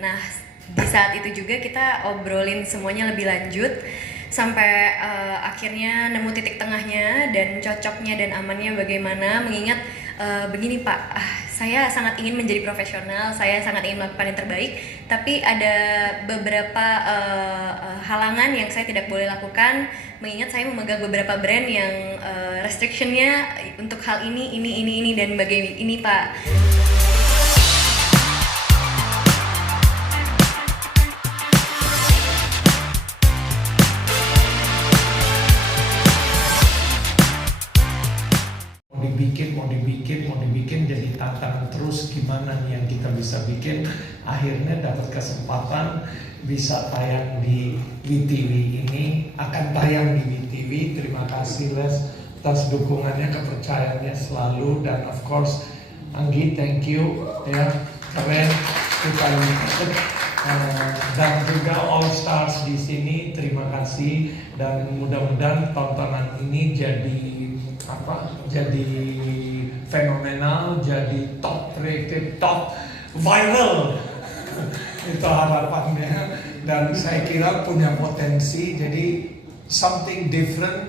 Nah, di saat itu juga kita obrolin semuanya lebih lanjut sampai akhirnya nemu titik tengahnya dan cocoknya dan amannya bagaimana, mengingat begini Pak, saya sangat ingin menjadi profesional, saya sangat ingin melakukan yang terbaik, tapi ada beberapa halangan yang saya tidak boleh lakukan, mengingat saya memegang beberapa brand yang restrictionnya untuk hal ini dan bagaimana ini Pak. mau dibikin jadi tantangan terus gimana nih yang kita bisa bikin. Akhirnya dapat kesempatan bisa tayang di WeTV, ini akan tayang di WeTV. Terima kasih Les atas dukungannya, kepercayaannya selalu, dan of course Anggi, thank you ya, keren kita lihat. Dan juga All Stars di sini, terima kasih, dan mudah-mudahan tontonan ini jadi fenomenal, jadi top rated, top viral. Itu harapannya, dan saya kira punya potensi. Jadi something different,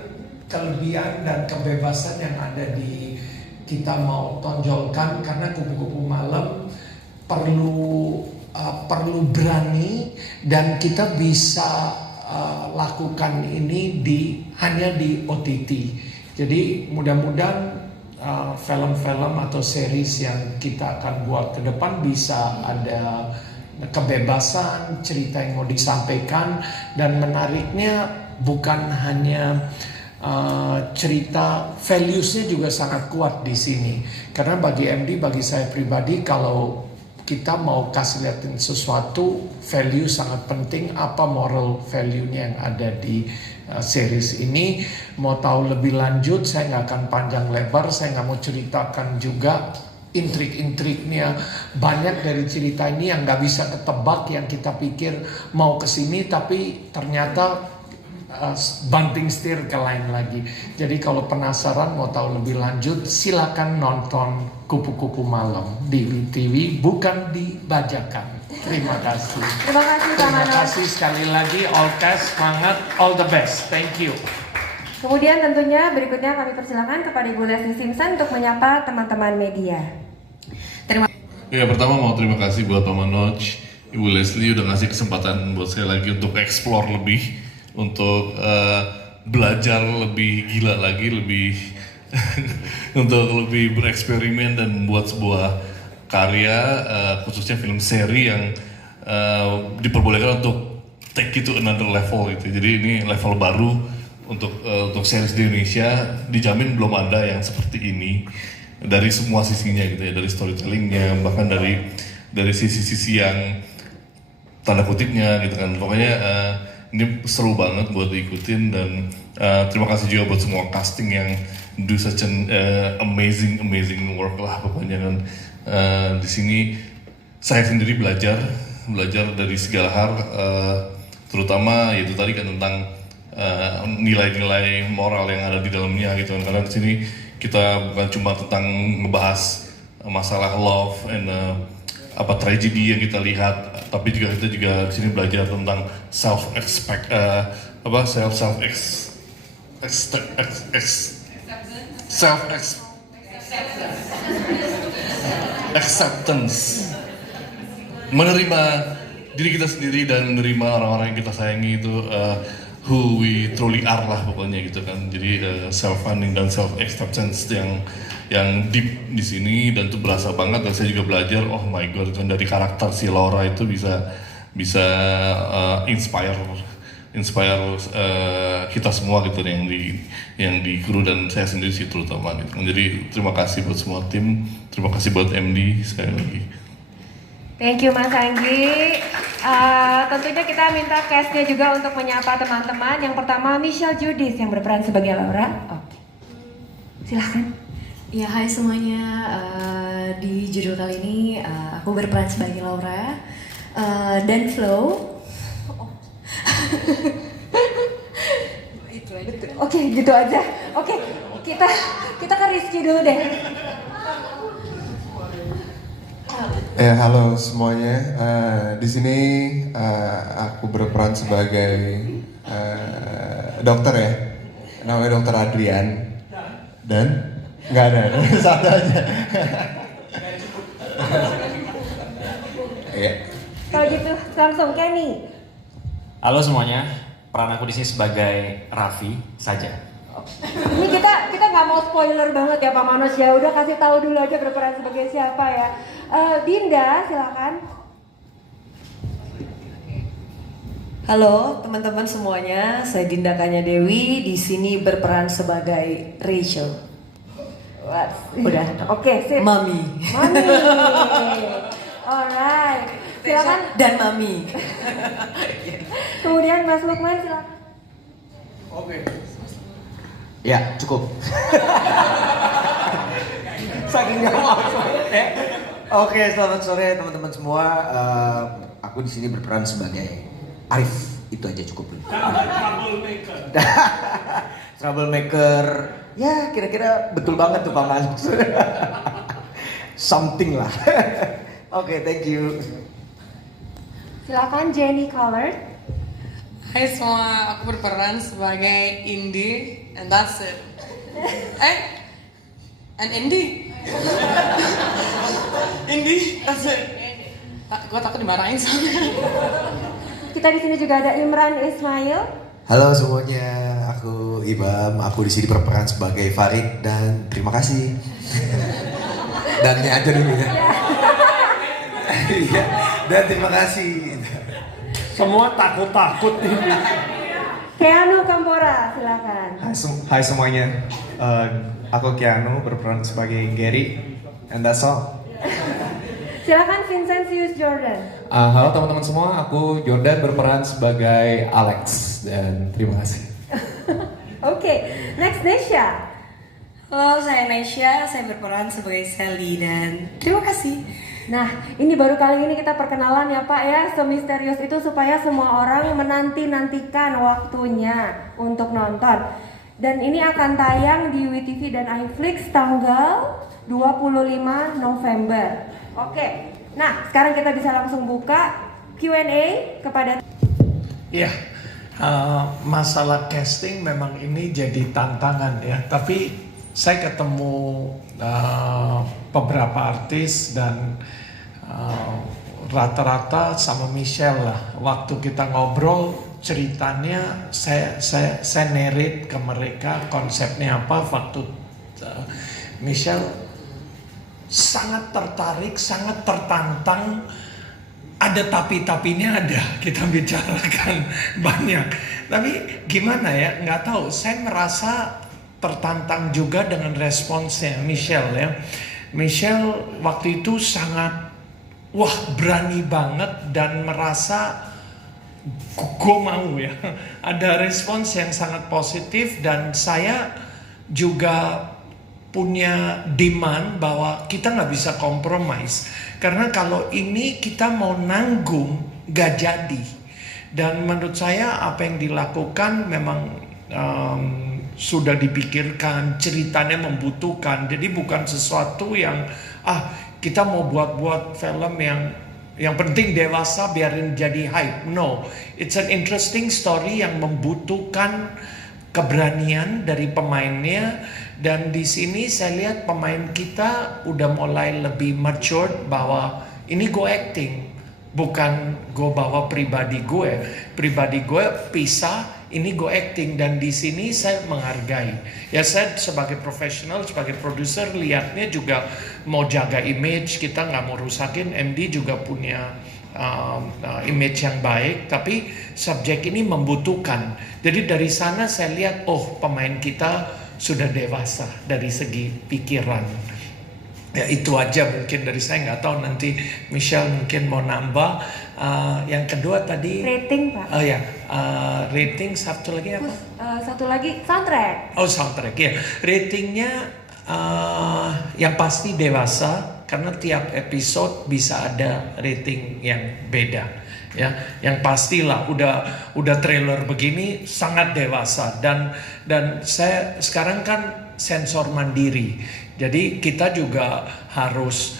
kelebihan dan kebebasan yang ada di kita mau tonjolkan, karena kupu-kupu malam perlu berani, dan kita bisa lakukan ini hanya di OTT. Jadi mudah-mudahan film-film atau series yang kita akan buat ke depan bisa ada kebebasan, cerita yang mau disampaikan, dan menariknya bukan hanya cerita, values-nya juga sangat kuat di sini. Karena bagi MD, bagi saya pribadi, kalau kita mau kasih lihatin sesuatu, value sangat penting. Apa moral value-nya yang ada di series ini. Mau tahu lebih lanjut, saya nggak akan panjang lebar, saya nggak mau ceritakan juga intrik-intriknya. Banyak dari cerita ini yang nggak bisa ketebak, yang kita pikir mau kesini tapi ternyata banting setir ke lain lagi. Jadi kalau penasaran mau tahu lebih lanjut, silakan nonton Kupu-Kupu Malam di WeTV, bukan dibajakan. Terima kasih. Terima kasih Pak Manoj. Terima kasih sekali lagi, all cast, semangat, all the best. Thank you. Kemudian tentunya berikutnya kami persilakan kepada Ibu Leslie Simpson untuk menyapa teman-teman media. Ya, pertama mau terima kasih buat Pak Manoj, Ibu Leslie udah ngasih kesempatan buat saya lagi untuk explore lebih, untuk belajar lebih gila lagi, lebih untuk lebih bereksperimen dan membuat sebuah karya, khususnya film seri yang diperbolehkan untuk take it to another level gitu. Jadi ini level baru untuk series di Indonesia, dijamin belum ada yang seperti ini dari semua sisinya gitu ya, dari storytellingnya, bahkan dari sisi-sisi yang tanda kutipnya gitu kan. Pokoknya ini seru banget buat diikutin, dan terima kasih juga buat semua casting yang do such an amazing work lah pokoknya kan. Di sini saya sendiri belajar dari segala hal, terutama yaitu tadi kan tentang nilai-nilai moral yang ada di dalamnya gitu kan. Karena di sini kita bukan cuma tentang ngebahas masalah love and tragedi yang kita lihat, tapi juga kita juga di sini belajar tentang acceptance, menerima diri kita sendiri dan menerima orang-orang yang kita sayangi, itu who we truly are lah pokoknya gitu kan. Jadi self funding dan self acceptance yang deep di sini, dan itu berasa banget. Dan saya juga belajar, oh my god, kan dari karakter si Laura itu bisa inspire kita semua gitu, yang di kru dan saya sendiri sih terutama gitu. Jadi terima kasih buat semua tim, terima kasih buat MD sekali lagi. Thank you Mas Anggi. Tentunya kita minta castnya juga untuk menyapa teman-teman. Yang pertama Michelle Judis yang berperan sebagai Laura. Oke, silahkan. Ya, hai semuanya. Di judul kali ini aku berperan sebagai Laura dan Flo. Oke, gitu aja. Oke, kita ke Rizky dulu deh. Halo semuanya. Di sini aku berperan sebagai dokter ya. Namanya Dokter Adrian. Dan nggak ada, satu aja. Iya. Kalau gitu langsung Kenny. Halo semuanya, peran aku di sini sebagai Raffi saja. Ini kita nggak mau spoiler banget ya Pak Manoj ya. Udah kasih tahu dulu aja berperan sebagai siapa ya. Dinda, silakan. Halo teman-teman semuanya, saya Dinda Kanya Dewi, di sini berperan sebagai Rachel. Udah. Oke, sip. Mami. Mami. Alright. Silakan. Dan Mami. Kemudian Mas Lukman silakan. Ya, cukup. Saking gak mau. Oke, selamat sore teman-teman semua. Aku di sini berperan sebagai Arif. Itu aja cukup. Troublemaker. Ya, kira-kira betul banget tuh Pak Manoj. Something lah. Oke, thank you. Silakan Jenny Collard. Hai semua, aku berperan sebagai Indi, and that's it. And Indi. Indi, that's it. Gue takut dimarahin soalnya. Kita di sini juga ada Imran Ismail. Halo semuanya, aku Ibam. Aku di sini berperan sebagai Farid dan terima kasih. Dannya aja dulu ya. Iya, dan terima kasih. Semua takut-takut ini. Keanu Kampora, silakan. Hai semuanya, aku Keanu berperan sebagai Gary, and that's all. Silakan Vincentius Jordan. Halo teman-teman semua, aku Jordan berperan sebagai Alex dan terima kasih. Oke, next Nesha. Halo, saya Nesha, saya berperan sebagai Sally dan terima kasih. Nah, ini baru kali ini kita perkenalan ya Pak ya, semisterius itu supaya semua orang menanti-nantikan waktunya untuk nonton. Dan ini akan tayang di WeTV dan iFlix tanggal 25 November. Oke, nah sekarang kita bisa langsung buka Q&A kepada... Iya, masalah casting memang ini jadi tantangan ya, tapi saya ketemu beberapa artis dan rata-rata sama Michelle lah. Waktu kita ngobrol ceritanya, saya narrate ke mereka konsepnya apa. Waktu Michelle sangat tertarik, sangat tertantang. Ada tapi-tapinya ada, kita bicarakan banyak. Tapi gimana ya, nggak tahu. Saya merasa tertantang juga dengan responsnya Michelle ya. Michelle waktu itu sangat berani banget dan merasa gue mau ya. Ada respons yang sangat positif dan saya juga punya demand bahwa kita nggak bisa compromise karena kalau ini kita mau nanggung gak jadi. Dan menurut saya apa yang dilakukan memang sudah dipikirkan, ceritanya membutuhkan. Jadi bukan sesuatu yang kita mau buat film yang penting dewasa biarin jadi hype. No, it's an interesting story yang membutuhkan keberanian dari pemainnya. Dan di sini saya lihat pemain kita udah mulai lebih matured bahwa ini go acting, bukan go bawa pribadi gue. Pribadi gue pisah. Ini go acting dan di sini saya menghargai. Ya saya sebagai profesional, sebagai produser lihatnya juga mau jaga image, kita nggak mau rusakin. MD juga punya image yang baik, tapi subjek ini membutuhkan. Jadi dari sana saya lihat, pemain kita sudah dewasa dari segi pikiran. Ya itu aja mungkin dari saya, nggak tahu nanti Michelle mungkin mau nambah. Yang kedua tadi rating Pak. Oh ya, rating satu lagi apa? Satu lagi soundtrack. Oh soundtrack ya. Ratingnya yang pasti dewasa karena tiap episode bisa ada rating yang beda. Ya, yang pastilah udah trailer begini sangat dewasa dan saya sekarang kan sensor mandiri. Jadi kita juga harus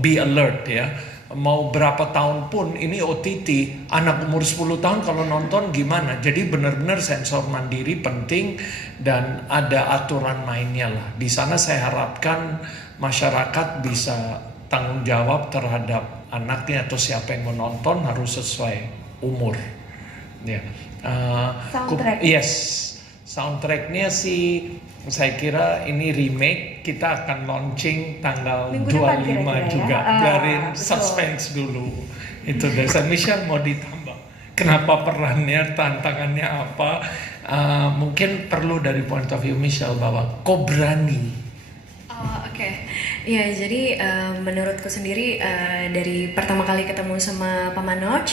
be alert ya. Mau berapa tahun pun ini OTT, anak umur 10 tahun kalau nonton gimana. Jadi benar-benar sensor mandiri penting dan ada aturan mainnya lah. Di sana saya harapkan masyarakat bisa tanggung jawab terhadap anaknya atau siapa yang menonton harus sesuai umur. Ya. Soundtrack. Yes, soundtracknya sih saya kira ini remake, kita akan launching tanggal Minggu 25 depan kira-kira juga. ya. Biarin Betul. suspense dulu. Itu dari saya. Michelle mau ditambah. Kenapa perannya, tantangannya apa? Mungkin perlu dari point of view Michelle bahwa kok berani. Oke. Ya, jadi menurutku sendiri dari pertama kali ketemu sama Pak Manoj,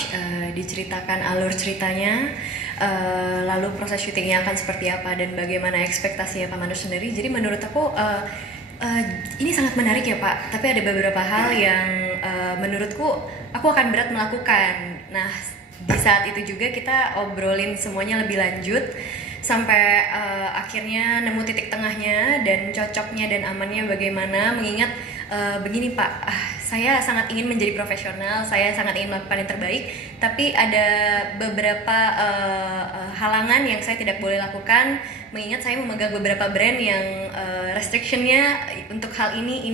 diceritakan alur ceritanya, lalu proses syutingnya akan seperti apa dan bagaimana ekspektasinya Pak Manoj sendiri. Jadi menurut aku ini sangat menarik ya Pak, tapi ada beberapa hal yang menurutku aku akan berat melakukan. Nah, di saat itu juga kita obrolin semuanya lebih lanjut sampai akhirnya nemu titik tengahnya dan cocoknya dan amannya bagaimana, mengingat begini Pak, saya sangat ingin menjadi profesional, saya sangat ingin melakukan yang terbaik, tapi ada beberapa halangan yang saya tidak boleh lakukan, mengingat saya memegang beberapa brand yang restrictionnya untuk hal ini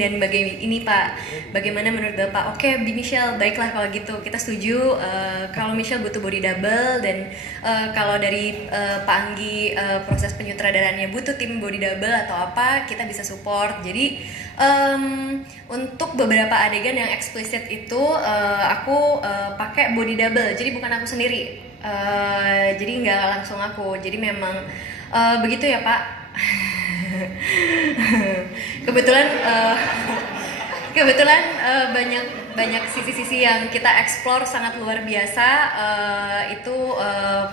dan ini Pak, bagaimana menurut Bapak? Oke, Michelle, baiklah kalau gitu, kita setuju kalau Michelle butuh body double dan kalau dari Pak Anggi proses penyutradarannya butuh tim body double atau apa, kita bisa support. Jadi untuk beberapa adegan yang eksplisit itu aku pakai body double, jadi bukan aku sendiri, jadi nggak langsung aku, jadi memang begitu ya Pak. kebetulan banyak sisi-sisi yang kita explore sangat luar biasa. Itu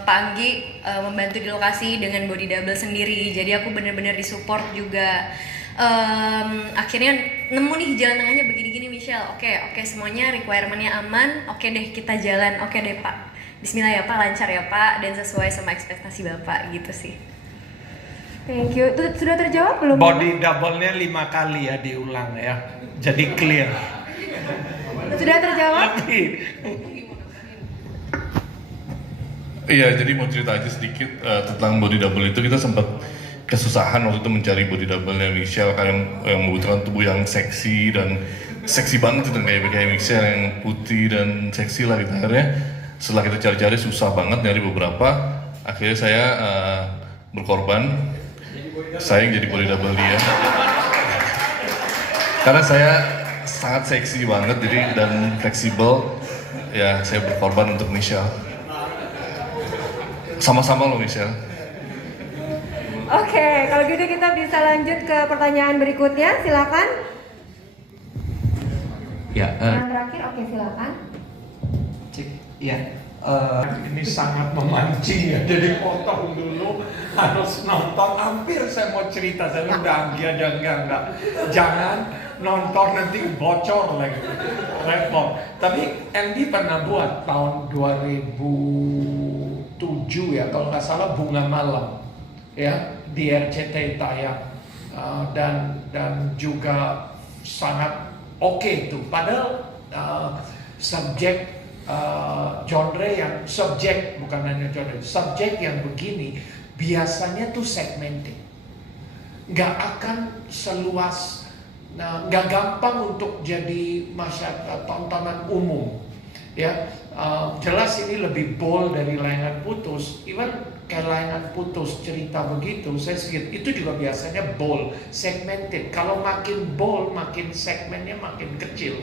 Pak Anggi membantu di lokasi dengan body double sendiri, jadi aku benar-benar disupport juga. Akhirnya nemu nih jalan tengahnya begini-gini Michelle. Oke, semuanya requirementnya aman. Oke deh, kita jalan. Oke deh Pak, bismillah ya Pak, lancar ya Pak, dan sesuai sama ekspektasi Bapak gitu sih. Thank you. Itu sudah terjawab belum? Body double-nya 5 kali ya diulang ya. Jadi clear. Sudah terjawab? Iya, jadi mau cerita aja sedikit tentang body double itu. Kita sempat kesusahan waktu itu mencari body double-nya Michelle yang membutuhkan tubuh yang seksi dan seksi banget gitu, kayak Michelle yang putih dan seksi lah gitu. Akhirnya setelah kita cari-cari susah banget nyari beberapa, akhirnya saya berkorban. Saya yang jadi body double dia karena saya sangat seksi banget jadi dan fleksibel ya, saya berkorban untuk Michelle. Sama-sama loh Michelle. Oke, kalau gitu kita bisa lanjut ke pertanyaan berikutnya, silakan. Ya. Yang terakhir, oke silakan. Cik, ya. Ini sangat memancing ya, jadi potong dulu, harus nonton. Hampir saya mau cerita, saya udah Anggi aja enggak. Jangan nonton nanti bocor lagi, repot. Tapi Andy pernah buat tahun 2007 ya, kalau nggak salah, Bunga Malam ya di RCTI tayang, dan juga sangat oke itu. Padahal subjek genre yang bukan hanya genre, subjek yang begini biasanya tuh segmented, nggak akan seluas, nggak gampang untuk jadi masyarakat tontonan umum ya. Jelas ini lebih bold dari Layangan Putus. Even kayak Layangan Putus cerita begitu, saya sedikit itu juga biasanya bold, segmented. Kalau makin bold, makin segmennya makin kecil.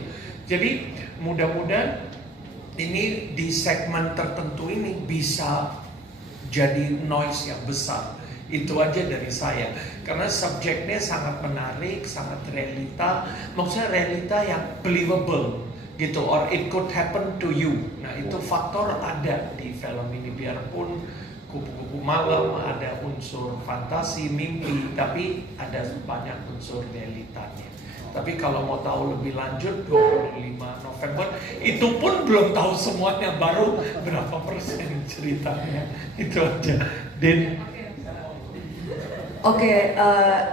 Jadi mudah-mudahan ini di segmen tertentu ini bisa jadi noise yang besar. Itu aja dari saya. Karena subjeknya sangat menarik, sangat realita. Maksudnya realita yang believable gitu, or it could happen to you. Nah, itu faktor ada di film ini, biarpun kupu-kupu malam ada unsur fantasi, mimpi, tapi ada banyak unsur realitanya. Tapi kalau mau tahu lebih lanjut, 25 November, itu pun belum tahu semuanya, baru berapa persen ceritanya. Itu aja. Oke,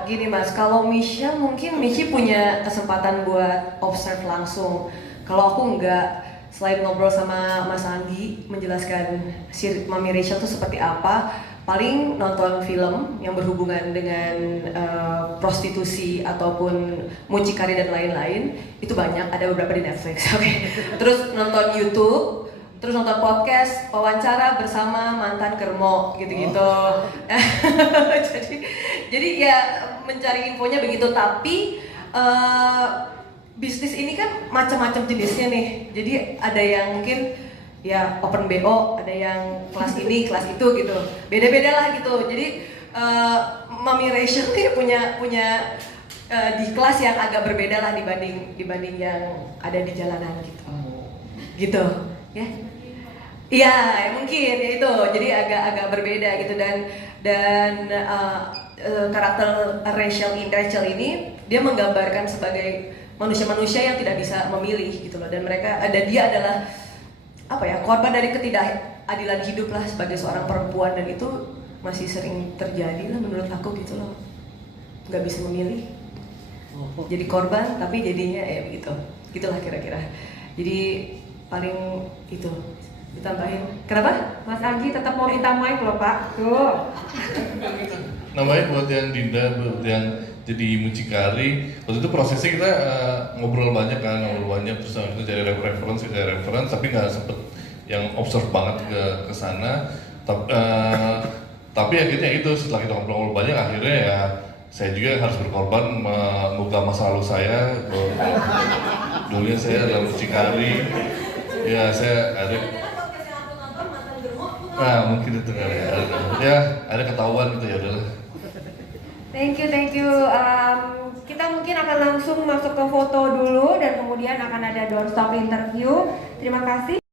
gini Mas, kalau Misha mungkin Michi punya kesempatan buat observe langsung. Kalau aku enggak, selain ngobrol sama Mas Anggi menjelaskan si Mami Rachel itu seperti apa, paling nonton film yang berhubungan dengan prostitusi ataupun mucikari dan lain-lain, itu banyak, ada beberapa di Netflix. Oke. Terus nonton YouTube, terus nonton podcast, wawancara bersama mantan kermo gitu-gitu. jadi ya mencari infonya begitu, tapi bisnis ini kan macam-macam jenisnya nih. Jadi ada yang mungkin ya open BO, ada yang kelas ini, kelas itu gitu. Beda-beda lah gitu. Jadi Mami Rachel nih punya di kelas yang agak berbeda lah dibanding yang ada di jalanan gitu. Gitu, ya. Iya, mungkin ya itu. Jadi agak berbeda gitu, dan karakter Rachel ini dia menggambarkan sebagai manusia-manusia yang tidak bisa memilih gitu loh, dan dia adalah apa ya, korban dari ketidakadilan hidup lah sebagai seorang perempuan, dan itu masih sering terjadi lah menurut aku gitu loh, nggak bisa memilih, jadi korban tapi jadinya ya begitu, gitulah kira-kira. Jadi paling itu ditambahin. Kenapa? Mas Anggi tetap mau minta mic loh Pak. Tuh. Namanya buat yang Dinda, buat yang jadi mucikari, waktu itu prosesnya kita ngobrol banyak, terus kita cari reference, tapi nggak sempet yang observe banget ke sana. Tapi akhirnya itu setelah kita ngobrol banyak, akhirnya ya saya juga harus berkorban membuka masa lalu saya. Dulunya saya adalah mucikari, ya saya ada. Nah mungkin itu kali ya, ada ketahuan gitu, ya udahlah. Thank you. Kita mungkin akan langsung masuk ke foto dulu dan kemudian akan ada doorstop interview. Terima kasih.